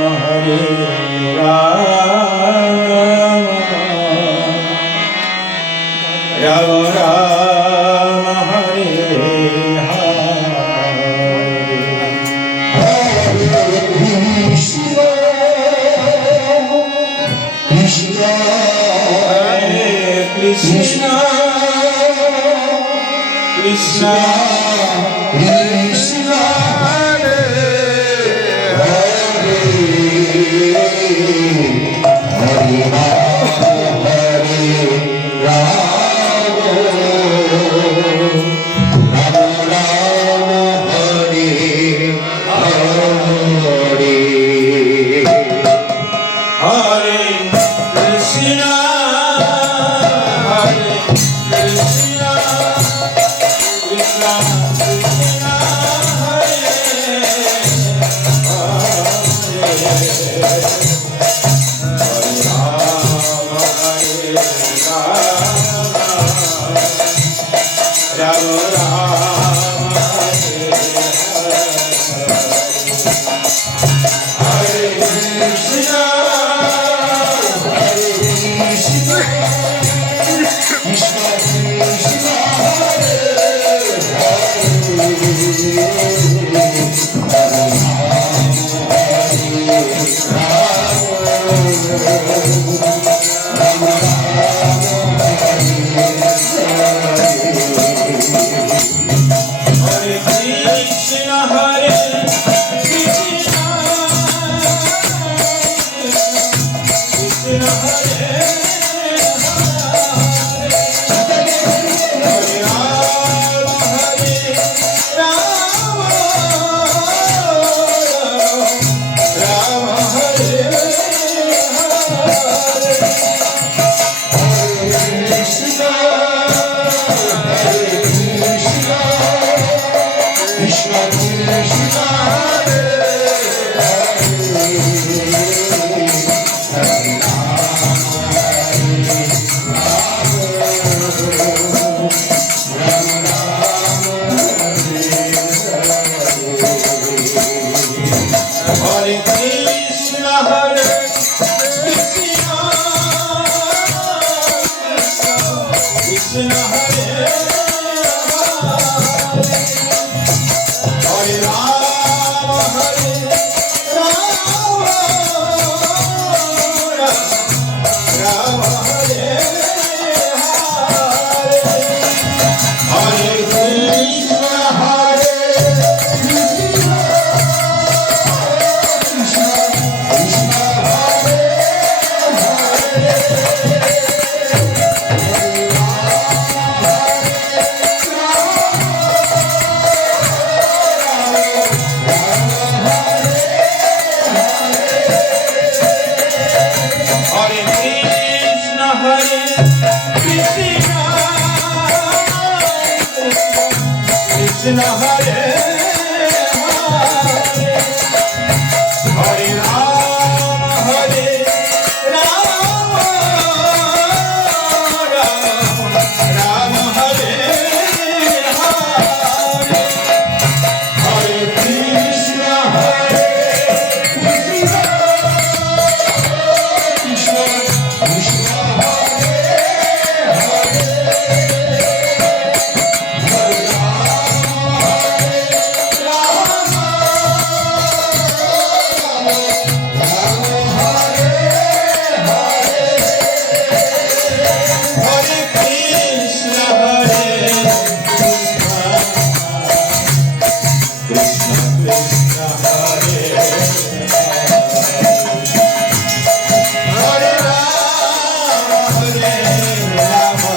Hare Rama, Rama Rama, Hare Hare, Hare Krishna, Krishna Hare Krishna, Krishna Krishna, Hare Hare, Hare Rama, Rama Rama, Hare Hare. Hare Krishna, Hare Krishna, Krishna Krishna, Hare Hare, Hare Rama, Hare Rama, Rama Rama, Hare Krishna, Hare Krishna, Krishna Krishna, Hare Hare Krishna, Hare Krishna, Krishna Hare Hare, Hare Rama, Rama Hare Krishna, Hare Krishna, Krishna Krishna, Hare Hare Krishna, Hare Krishna, Krishna Hare Hare, Hare Rama, Hare Rama, Rama Hare Hare, Hare Krishna, Hare Hare Krishna, Hare Krishna, Krishna Hare Hare, Hare Rama, Hare Rama, Rama Hare Hare, Hare Krishna, Hare Hare Krishna, Hare Krishna, Krishna Krishna, Hare Hare Rama, Hare Rama,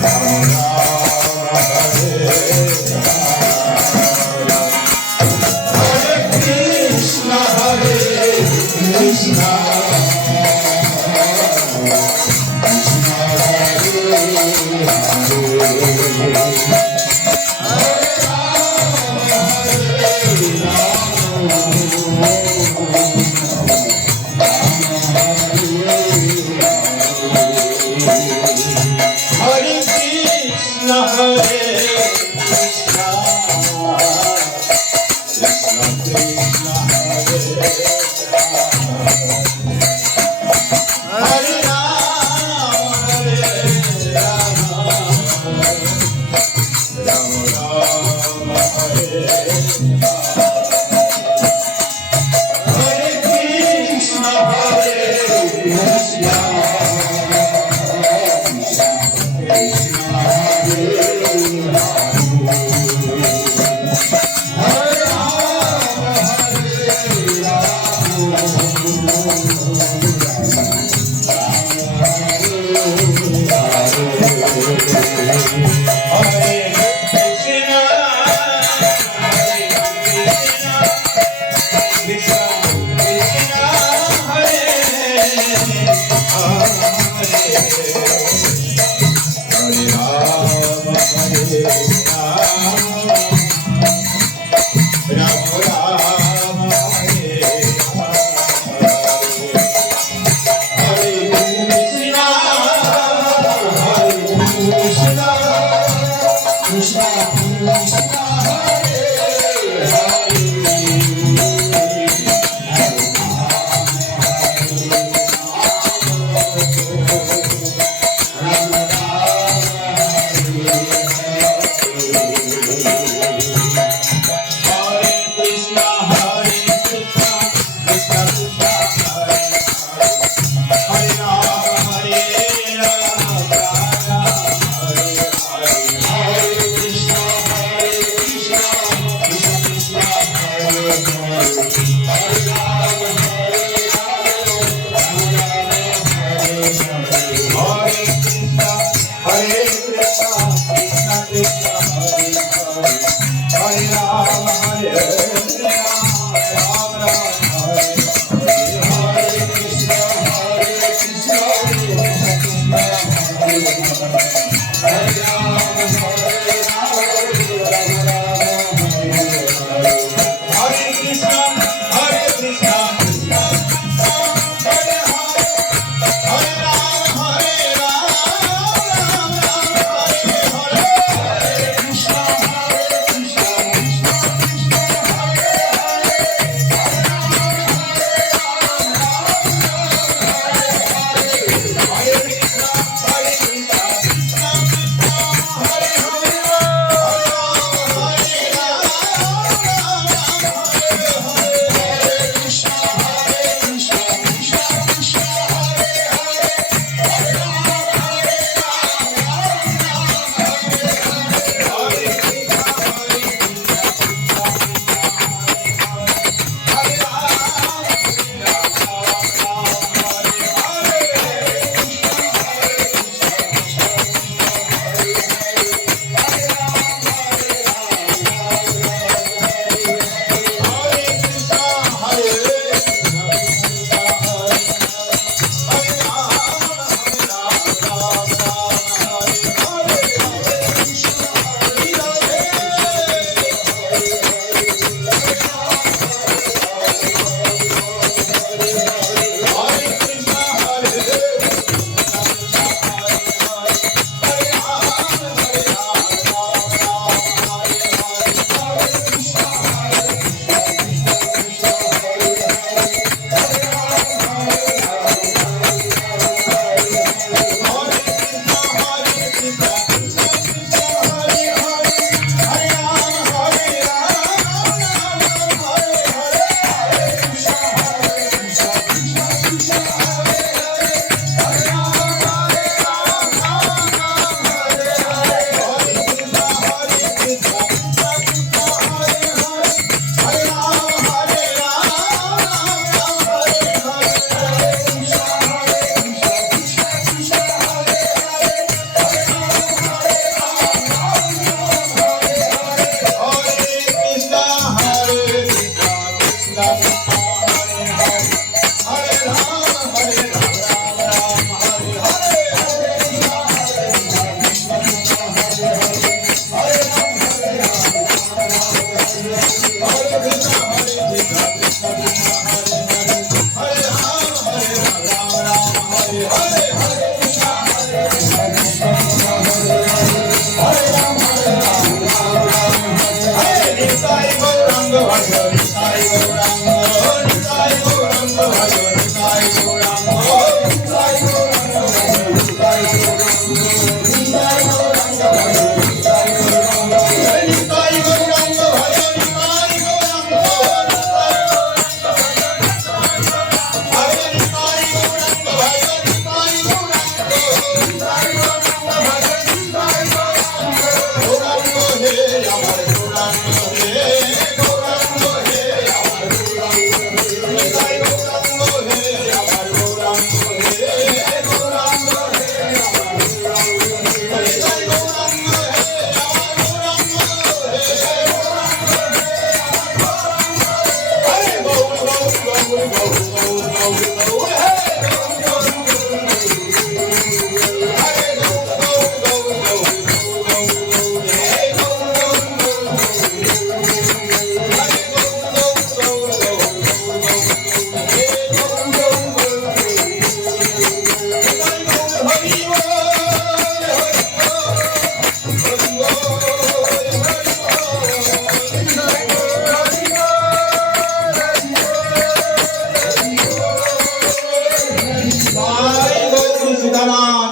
Rama Rama, Hare Hare Krishna, Hare Krishna, Hare Krishna, Hare Krishna, Krishna Krishna,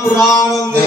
পুরানন্দ